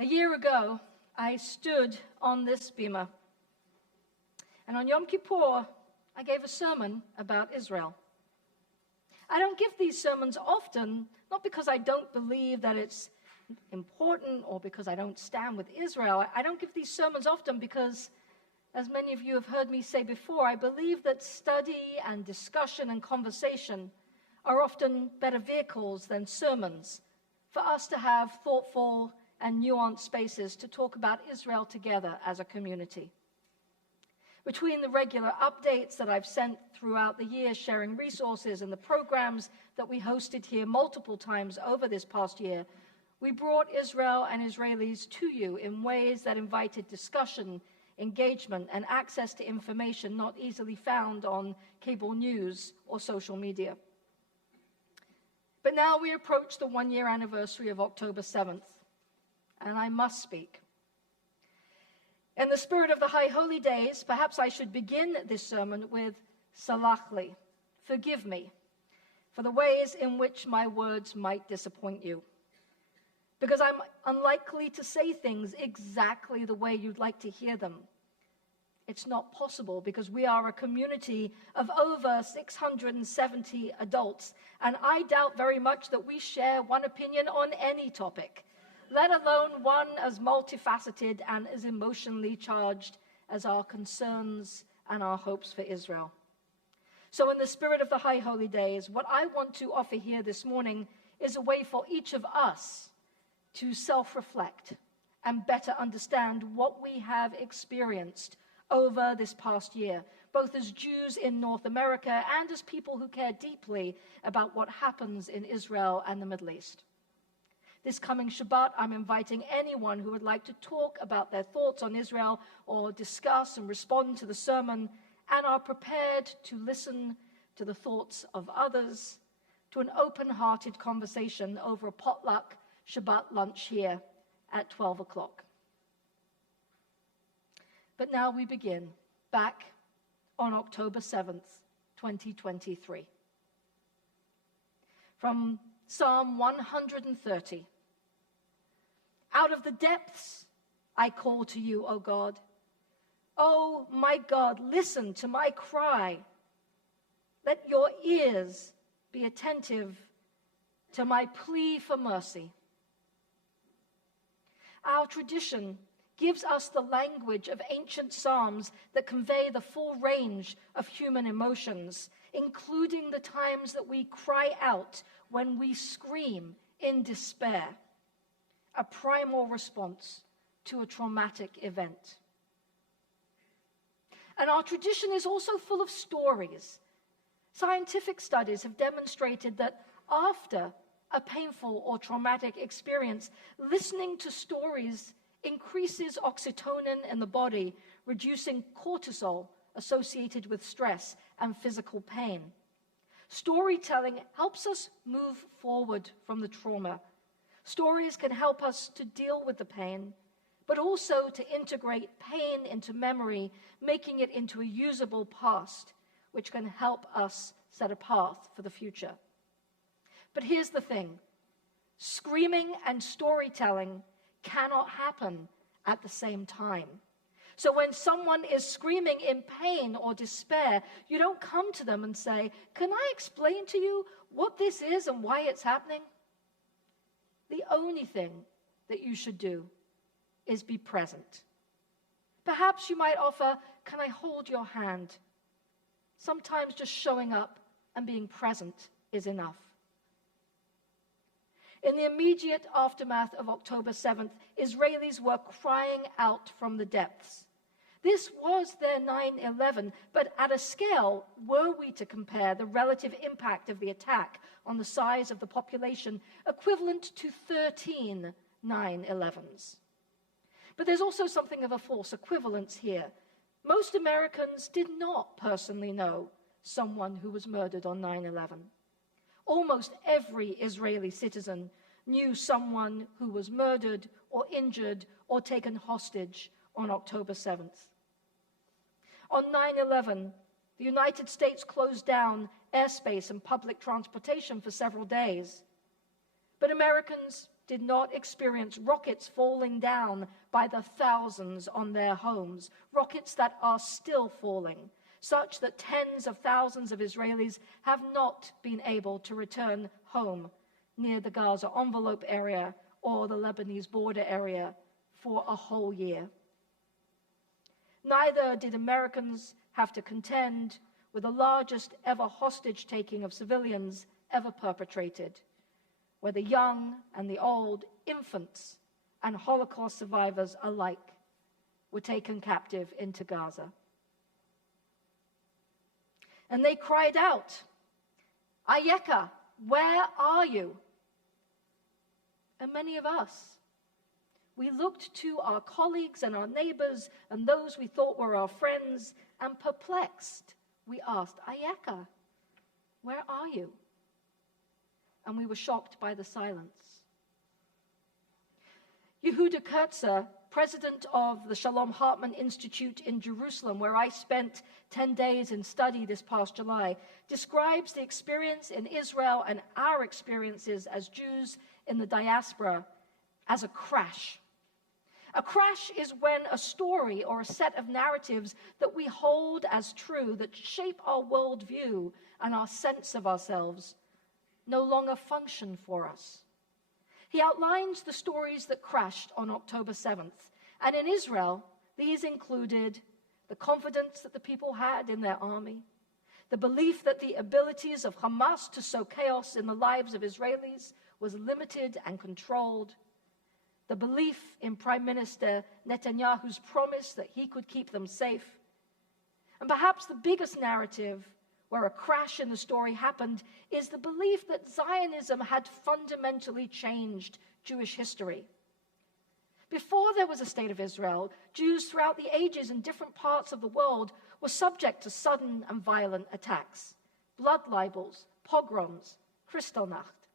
A year ago, I stood on this bima, and on Yom Kippur, I gave a sermon about Israel. I don't give these sermons often, not because I don't believe that it's important or because I don't stand with Israel. I don't give these sermons often because, as many of you have heard me say before, I believe that study and discussion and conversation are often better vehicles than sermons for us to have thoughtful and nuanced spaces to talk about Israel together as a community. Between the regular updates that I've sent throughout the year, sharing resources and the programs that we hosted here multiple times over this past year, we brought Israel and Israelis to you in ways that invited discussion, engagement, and access to information not easily found on cable news or social media. But now we approach the one-year anniversary of October 7th, and I must speak. In the spirit of the High Holy Days, perhaps I should begin this sermon with Salach li, forgive me, for the ways in which my words might disappoint you. Because I'm unlikely to say things exactly the way you'd like to hear them. It's not possible because we are a community of over 670 adults, and I doubt very much that we share one opinion on any topic, let alone one as multifaceted and as emotionally charged as our concerns and our hopes for Israel. So in the spirit of the High Holy Days, what I want to offer here this morning is a way for each of us to self-reflect and better understand what we have experienced over this past year, both as Jews in North America and as people who care deeply about what happens in Israel and the Middle East. This coming Shabbat, I'm inviting anyone who would like to talk about their thoughts on Israel or discuss and respond to the sermon and are prepared to listen to the thoughts of others, to an open-hearted conversation over a potluck Shabbat lunch here at 12 o'clock. But now we begin, back on October 7th, 2023. From Psalm 130. Out of the depths I call to you, O God. Oh, my God, listen to my cry. Let your ears be attentive to my plea for mercy. Our tradition gives us the language of ancient psalms that convey the full range of human emotions, including the times that we cry out when we scream in despair, a primal response to a traumatic event. And our tradition is also full of stories. Scientific studies have demonstrated that after a painful or traumatic experience, listening to stories increases oxytocin in the body, reducing cortisol associated with stress and physical pain. Storytelling helps us move forward from the trauma. Stories can help us to deal with the pain, but also to integrate pain into memory, making it into a usable past, which can help us set a path for the future. But here's the thing. Screaming and storytelling cannot happen at the same time. So when someone is screaming in pain or despair, you don't come to them and say, "Can I explain to you what this is and why it's happening?" The only thing that you should do is be present. Perhaps you might offer, "Can I hold your hand?" Sometimes just showing up and being present is enough. In the immediate aftermath of October 7th, Israelis were crying out from the depths. This was their 9/11, but at a scale, were we to compare the relative impact of the attack on the size of the population, equivalent to 13 9/11s. But there's also something of a false equivalence here. Most Americans did not personally know someone who was murdered on 9/11. Almost every Israeli citizen knew someone who was murdered or injured or taken hostage on October 7th. On 9/11, the United States closed down airspace and public transportation for several days. But Americans did not experience rockets falling down by the thousands on their homes, rockets that are still falling, such that tens of thousands of Israelis have not been able to return home near the Gaza envelope area or the Lebanese border area for a whole year. Neither did Americans have to contend with the largest ever hostage-taking of civilians ever perpetrated, where the young and the old, infants and Holocaust survivors alike were taken captive into Gaza. And they cried out, "Ayeka, where are you?" And many of us, we looked to our colleagues and our neighbors and those we thought were our friends, and perplexed, we asked, "Ayeka, where are you?" And we were shocked by the silence. Yehuda Kurtzer, president of the Shalom Hartman Institute in Jerusalem, where I spent 10 days in study this past July, describes the experience in Israel and our experiences as Jews in the diaspora as a crash. A crash is when a story or a set of narratives that we hold as true, that shape our worldview and our sense of ourselves, no longer function for us. He outlines the stories that crashed on October 7th. And in Israel, these included the confidence that the people had in their army, the belief that the abilities of Hamas to sow chaos in the lives of Israelis was limited and controlled, the belief in Prime Minister Netanyahu's promise that he could keep them safe, and perhaps the biggest narrative where a crash in the story happened is the belief that Zionism had fundamentally changed Jewish history. Before there was a state of Israel, Jews throughout the ages in different parts of the world were subject to sudden and violent attacks, blood libels, pogroms, Kristallnacht.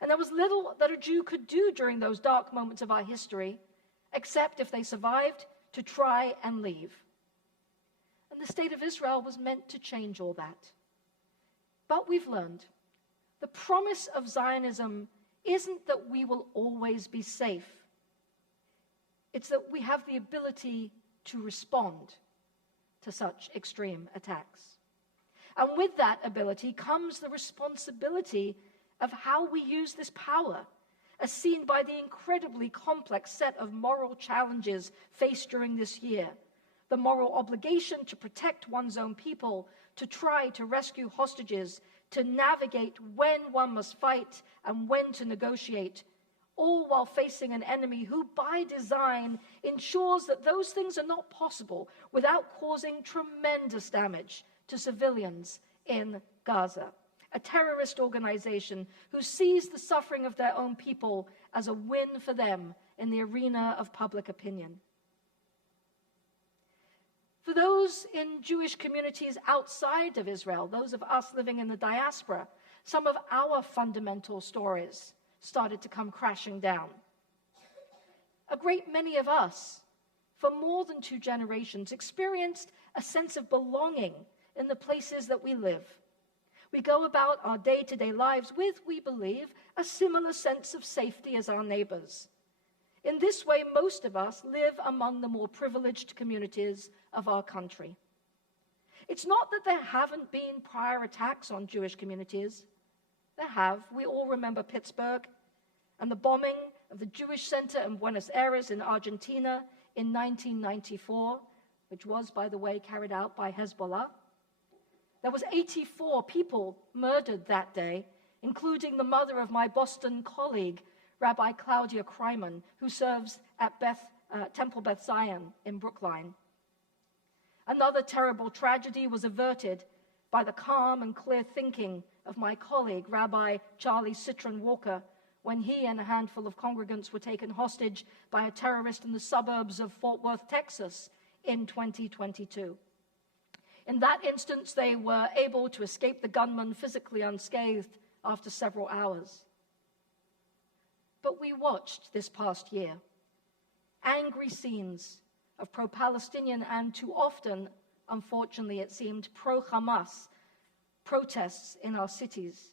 And there was little that a Jew could do during those dark moments of our history, except if they survived, to try and leave. And the state of Israel was meant to change all that. But we've learned the promise of Zionism isn't that we will always be safe. It's that we have the ability to respond to such extreme attacks. And with that ability comes the responsibility of how we use this power, as seen by the incredibly complex set of moral challenges faced during this year. The moral obligation to protect one's own people, to try to rescue hostages, to navigate when one must fight and when to negotiate, all while facing an enemy who, by design, ensures that those things are not possible without causing tremendous damage to civilians in Gaza. A terrorist organization who sees the suffering of their own people as a win for them in the arena of public opinion. For those in Jewish communities outside of Israel, those of us living in the diaspora, some of our fundamental stories started to come crashing down. A great many of us, for more than 2 generations, experienced a sense of belonging in the places that we live. We go about our day-to-day lives with, we believe, a similar sense of safety as our neighbors. In this way, most of us live among the more privileged communities of our country. It's not that there haven't been prior attacks on Jewish communities. There have. We all remember Pittsburgh and the bombing of the Jewish Center in Buenos Aires in Argentina in 1994, which was, by the way, carried out by Hezbollah. There was 84 people murdered that day, including the mother of my Boston colleague, Rabbi Claudia Kryman, who serves at Temple Beth Zion in Brookline. Another terrible tragedy was averted by the calm and clear thinking of my colleague, Rabbi Charlie Citron Walker, when he and a handful of congregants were taken hostage by a terrorist in the suburbs of Fort Worth, Texas, in 2022. In that instance, they were able to escape the gunman physically unscathed after several hours. But we watched this past year angry scenes of pro-Palestinian and too often, unfortunately it seemed, pro-Hamas protests in our cities.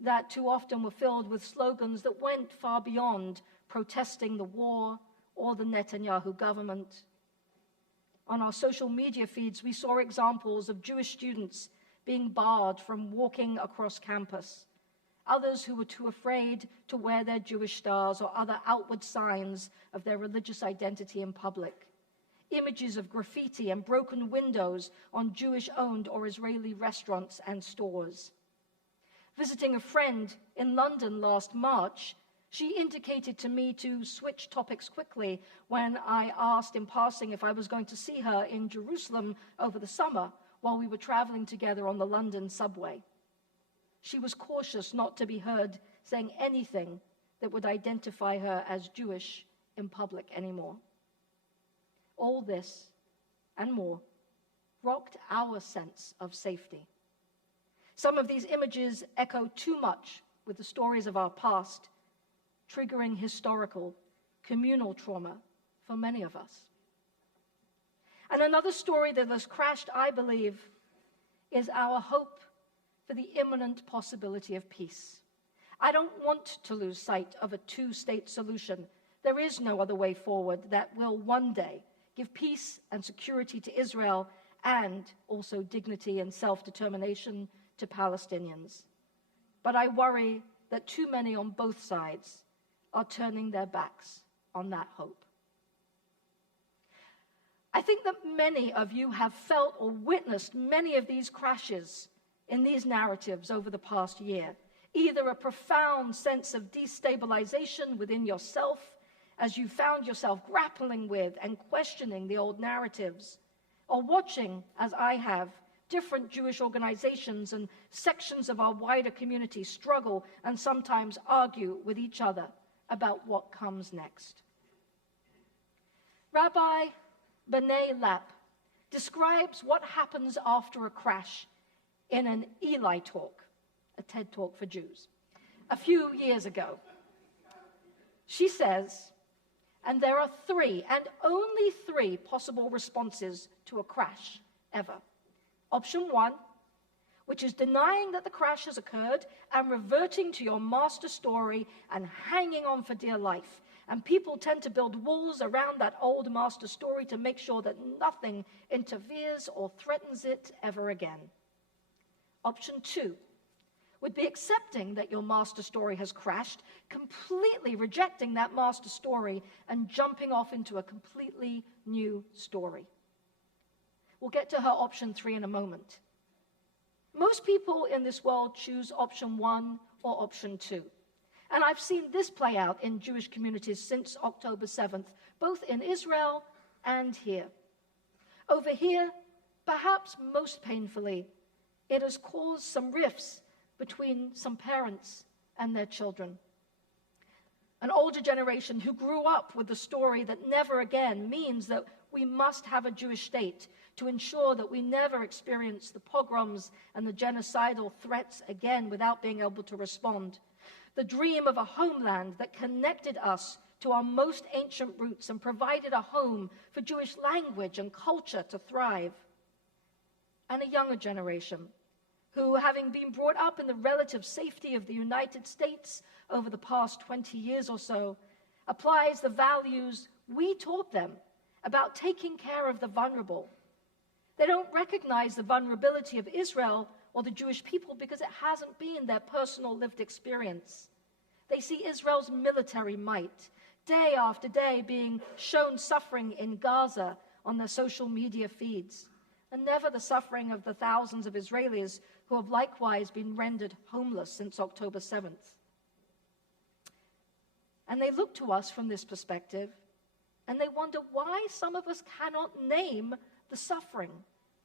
that too often were filled with slogans that went far beyond protesting the war or the Netanyahu government. On our social media feeds, we saw examples of Jewish students being barred from walking across campus, others who were too afraid to wear their Jewish stars or other outward signs of their religious identity in public, images of graffiti and broken windows on Jewish-owned or Israeli restaurants and stores. Visiting a friend in London last March, she indicated to me to switch topics quickly when I asked in passing if I was going to see her in Jerusalem over the summer while we were traveling together on the London subway. She was cautious not to be heard saying anything that would identify her as Jewish in public anymore. All this and more rocked our sense of safety. Some of these images echo too much with the stories of our past, triggering historical, communal trauma for many of us. And another story that has crashed, I believe, is our hope for the imminent possibility of peace. I don't want to lose sight of a two-state solution. There is no other way forward that will one day give peace and security to Israel and also dignity and self-determination to Palestinians. But I worry that too many on both sides are turning their backs on that hope. I think that many of you have felt or witnessed many of these crashes in these narratives over the past year, either a profound sense of destabilization within yourself as you found yourself grappling with and questioning the old narratives, or watching, as I have, different Jewish organizations and sections of our wider community struggle and sometimes argue with each other about what comes next. Rabbi B'nai Lapp describes what happens after a crash in an Eli talk, a TED talk for Jews, a few years ago. She says, and there are three, and only three, possible responses to a crash ever. Option one, which is denying that the crash has occurred and reverting to your master story and hanging on for dear life. And people tend to build walls around that old master story to make sure that nothing interferes or threatens it ever again. Option two would be accepting that your master story has crashed, completely rejecting that master story and jumping off into a completely new story. We'll get to her option three in a moment. Most people in this world choose option one or option two. And I've seen this play out in Jewish communities since October 7th, both in Israel and here. Over here, perhaps most painfully, it has caused some rifts between some parents and their children. An older generation who grew up with the story that never again means that we must have a Jewish state to ensure that we never experience the pogroms and the genocidal threats again without being able to respond. The dream of a homeland that connected us to our most ancient roots and provided a home for Jewish language and culture to thrive. And a younger generation who, having been brought up in the relative safety of the United States over the past 20 years or so, applies the values we taught them about taking care of the vulnerable. They don't recognize the vulnerability of Israel or the Jewish people because it hasn't been their personal lived experience. They see Israel's military might, day after day being shown suffering in Gaza on their social media feeds, and never the suffering of the thousands of Israelis who have likewise been rendered homeless since October 7th. And they look to us from this perspective, and they wonder why some of us cannot name the suffering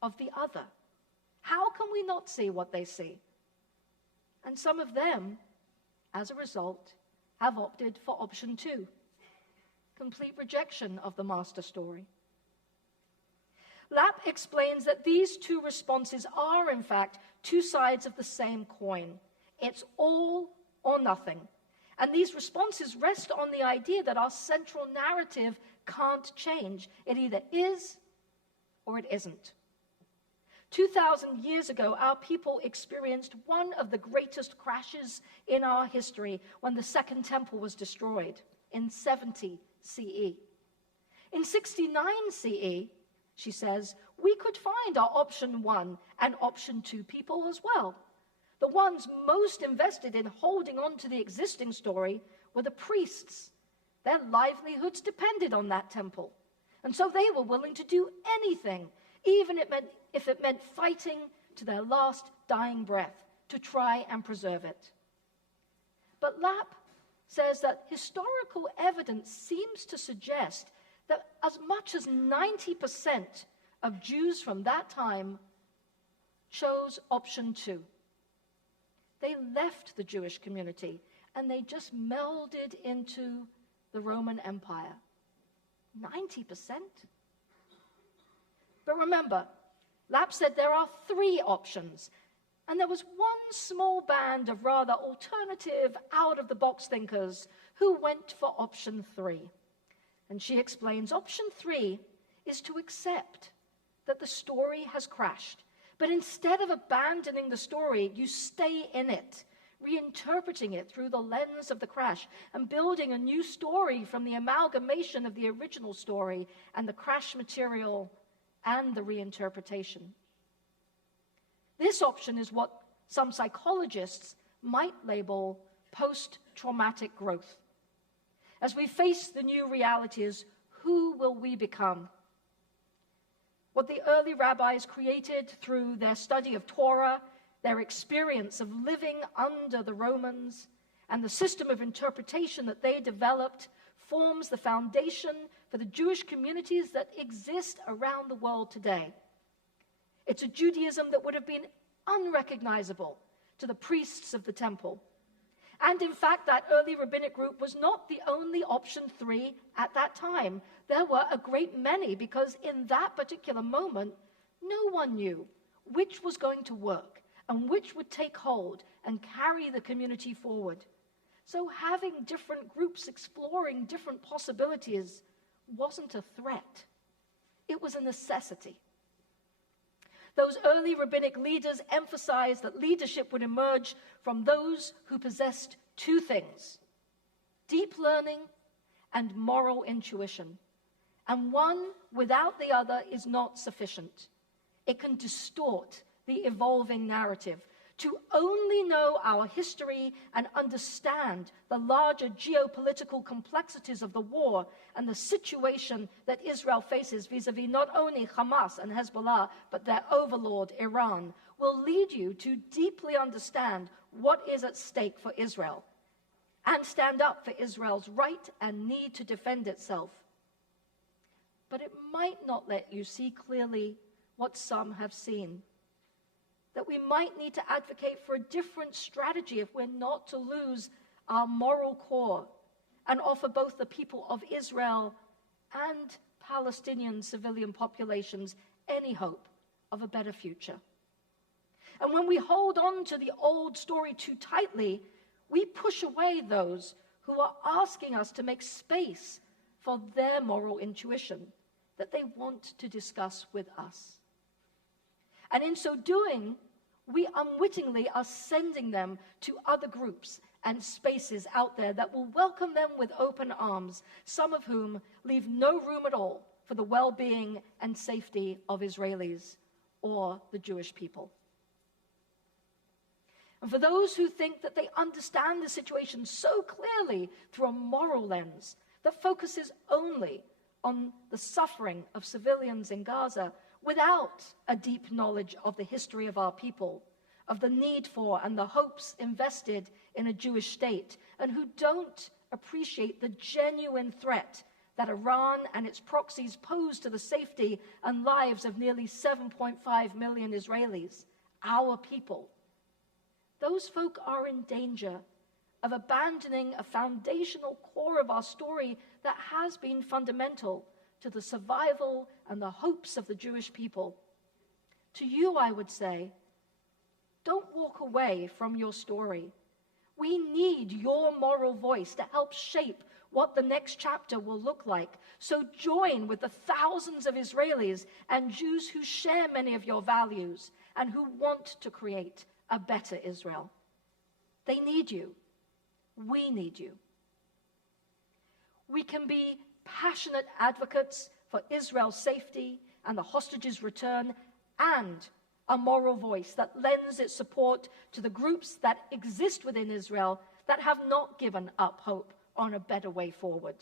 of the other. How can we not see what they see? And some of them, as a result, have opted for option two, complete rejection of the master story. Lapp explains that these two responses are, in fact, two sides of the same coin. It's all or nothing. And these responses rest on the idea that our central narrative can't change. It either is or it isn't. 2,000 years ago, our people experienced one of the greatest crashes in our history when the Second Temple was destroyed in 70 CE. In 69 CE, she says, we could find our option 1 and option 2 people as well. The ones most invested in holding on to the existing story were the priests. Their livelihoods depended on that temple. And so they were willing to do anything, even if it meant fighting to their last dying breath to try and preserve it. But Lapp says that historical evidence seems to suggest that as much as 90% of Jews from that time chose option 2. They left the Jewish community and they just melded into the Roman Empire. 90%? But remember, Lapp said there are 3 options, and there was one small band of rather alternative, out-of-the-box thinkers who went for option 3. And she explains option 3 is to accept that the story has crashed, but instead of abandoning the story, you stay in it, reinterpreting it through the lens of the crash and building a new story from the amalgamation of the original story and the crash material and the reinterpretation. This option is what some psychologists might label post-traumatic growth. As we face the new realities, who will we become? What the early rabbis created through their study of Torah, their experience of living under the Romans, and the system of interpretation that they developed forms the foundation for the Jewish communities that exist around the world today. It's a Judaism that would have been unrecognizable to the priests of the temple. And in fact, that early rabbinic group was not the only option 3 at that time. There were a great many, because in that particular moment, no one knew which was going to work and which would take hold and carry the community forward. So having different groups exploring different possibilities wasn't a threat. It was a necessity. Those early rabbinic leaders emphasized that leadership would emerge from those who possessed 2 things: deep learning and moral intuition. And one without the other is not sufficient. It can distort the evolving narrative. To only know our history and understand the larger geopolitical complexities of the war and the situation that Israel faces vis-a-vis not only Hamas and Hezbollah, but their overlord, Iran, will lead you to deeply understand what is at stake for Israel and stand up for Israel's right and need to defend itself. But it might not let you see clearly what some have seen. That we might need to advocate for a different strategy if we're not to lose our moral core and offer both the people of Israel and Palestinian civilian populations any hope of a better future. And when we hold on to the old story too tightly, we push away those who are asking us to make space for their moral intuition that they want to discuss with us. And in so doing, we unwittingly are sending them to other groups and spaces out there that will welcome them with open arms, some of whom leave no room at all for the well-being and safety of Israelis or the Jewish people. And for those who think that they understand the situation so clearly through a moral lens that focuses only on the suffering of civilians in Gaza, without a deep knowledge of the history of our people, of the need for and the hopes invested in a Jewish state, and who don't appreciate the genuine threat that Iran and its proxies pose to the safety and lives of nearly 7.5 million Israelis, our people. Those folk are in danger of abandoning a foundational core of our story that has been fundamental to the survival and the hopes of the Jewish people. To you, I would say, don't walk away from your story. We need your moral voice to help shape what the next chapter will look like. So join with the thousands of Israelis and Jews who share many of your values and who want to create a better Israel. They need you. We need you. We can be passionate advocates for Israel's safety and the hostages' return, and a moral voice that lends its support to the groups that exist within Israel that have not given up hope on a better way forward.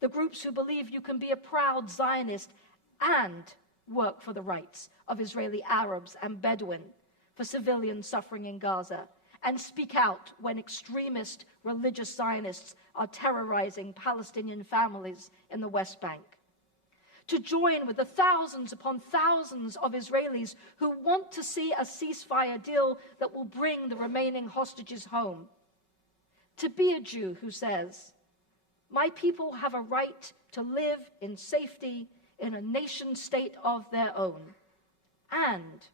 The groups who believe you can be a proud Zionist and work for the rights of Israeli Arabs and Bedouin, for civilians suffering in Gaza, and speak out when extremist religious Zionists are terrorizing Palestinian families in the West Bank. To join with the thousands upon thousands of Israelis who want to see a ceasefire deal that will bring the remaining hostages home. To be a Jew who says, my people have a right to live in safety in a nation state of their own. And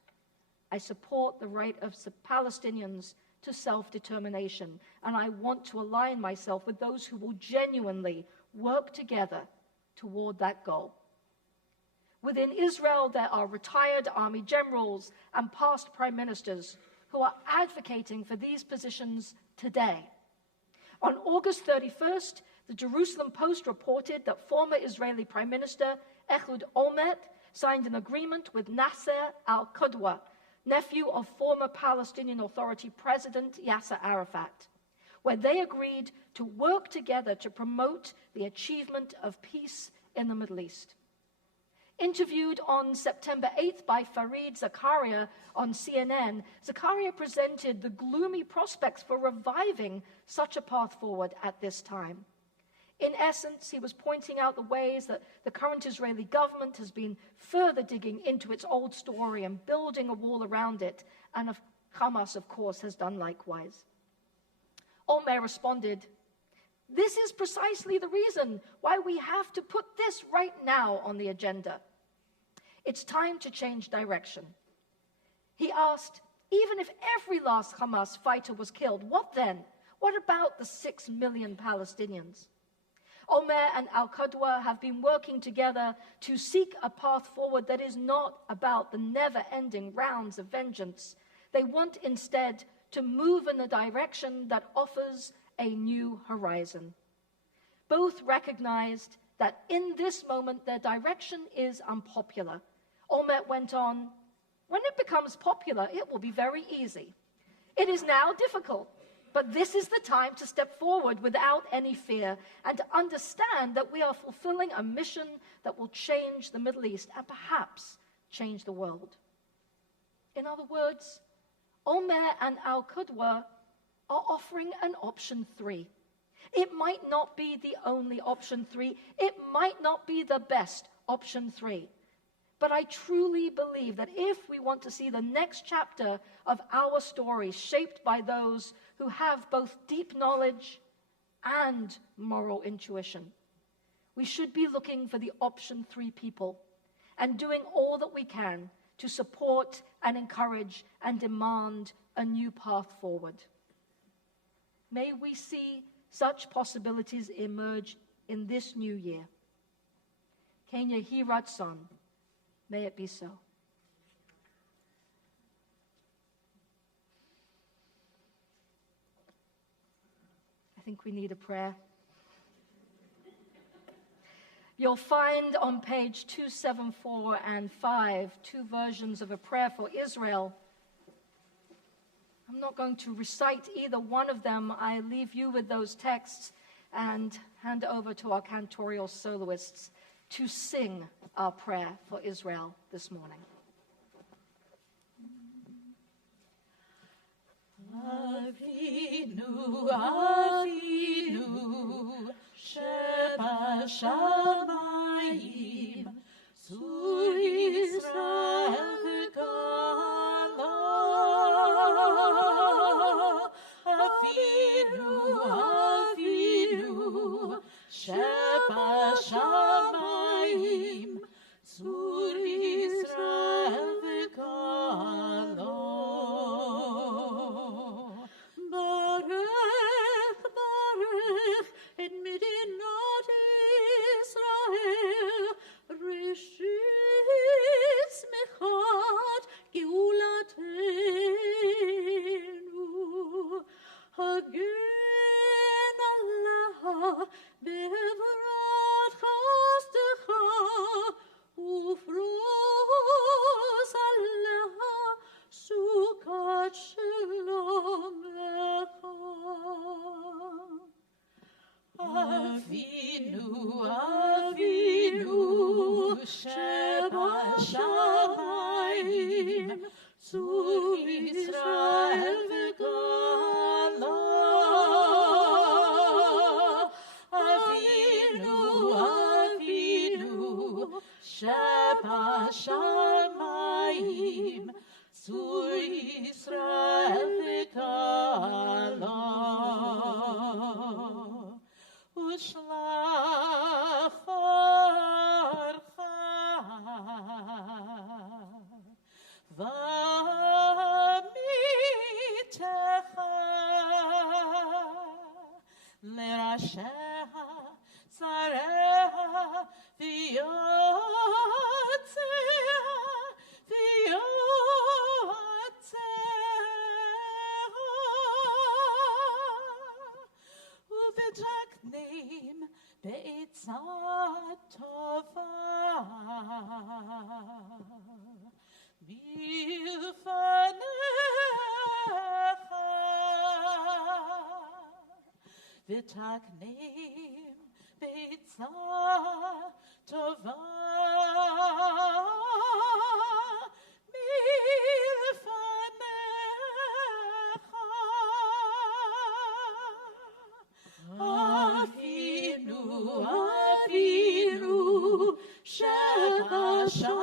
I support the right of Palestinians to self-determination, and I want to align myself with those who will genuinely work together toward that goal. Within Israel, there are retired army generals and past prime ministers who are advocating for these positions today. On August 31st, the Jerusalem Post reported that former Israeli Prime Minister Ehud Olmert signed an agreement with Nasser al-Qudwa, nephew of former Palestinian Authority President Yasser Arafat, where they agreed to work together to promote the achievement of peace in the Middle East. Interviewed on September 8th by Fareed Zakaria on CNN, Zakaria presented the gloomy prospects for reviving such a path forward at this time. In essence, he was pointing out the ways that the current Israeli government has been further digging into its old story and building a wall around it, and Hamas, of course, has done likewise. Olmert responded, "This is precisely the reason why we have to put this right now on the agenda. It's time to change direction." He asked, even if every last Hamas fighter was killed, what then? What about the 6 million Palestinians? Olmert and al-Qudwa have been working together to seek a path forward that is not about the never-ending rounds of vengeance. They want instead to move in a direction that offers a new horizon. Both recognized that in this moment their direction is unpopular. Olmert went on, "When it becomes popular, it will be very easy. It is now difficult, but this is the time to step forward without any fear and to understand that we are fulfilling a mission that will change the Middle East and perhaps change the world." In other words, Olmert and al-Qudwa are offering an option 3. It might not be the only option 3. It might not be the best option 3. But I truly believe that if we want to see the next chapter of our story shaped by those who have both deep knowledge and moral intuition, we should be looking for the option 3 people and doing all that we can to support and encourage and demand a new path forward. May we see such possibilities emerge in this new year. Ken Yehi Ratzon. May it be so. I think we need a prayer. You'll find on page 274 and 5 two versions of a prayer for Israel. I'm not going to recite either one of them. I leave you with those texts and hand over to our cantorial soloists to sing our prayer for Israel this morning. Avinu, Avinu, שבשמיים, צור ישראל וגאלה. אבינו, אבינו, שבשמיים, צור ישראל וגאלה. ברך, ברך, את מדינות הגן עלה בעברת חסדך ופרוס עליה סוכת שלום לך. אבינו אבינו שבשמיים צור ישראל וגאלה. אבינו אבינו שבשמיים צור ישראל וגאלה. ושלח אורך ומיתך לראשיה שריה ויועציה ובתקנים בעצה טובה מלפניך ותקנים בעצה טובה אבינו אבינו שבשמיים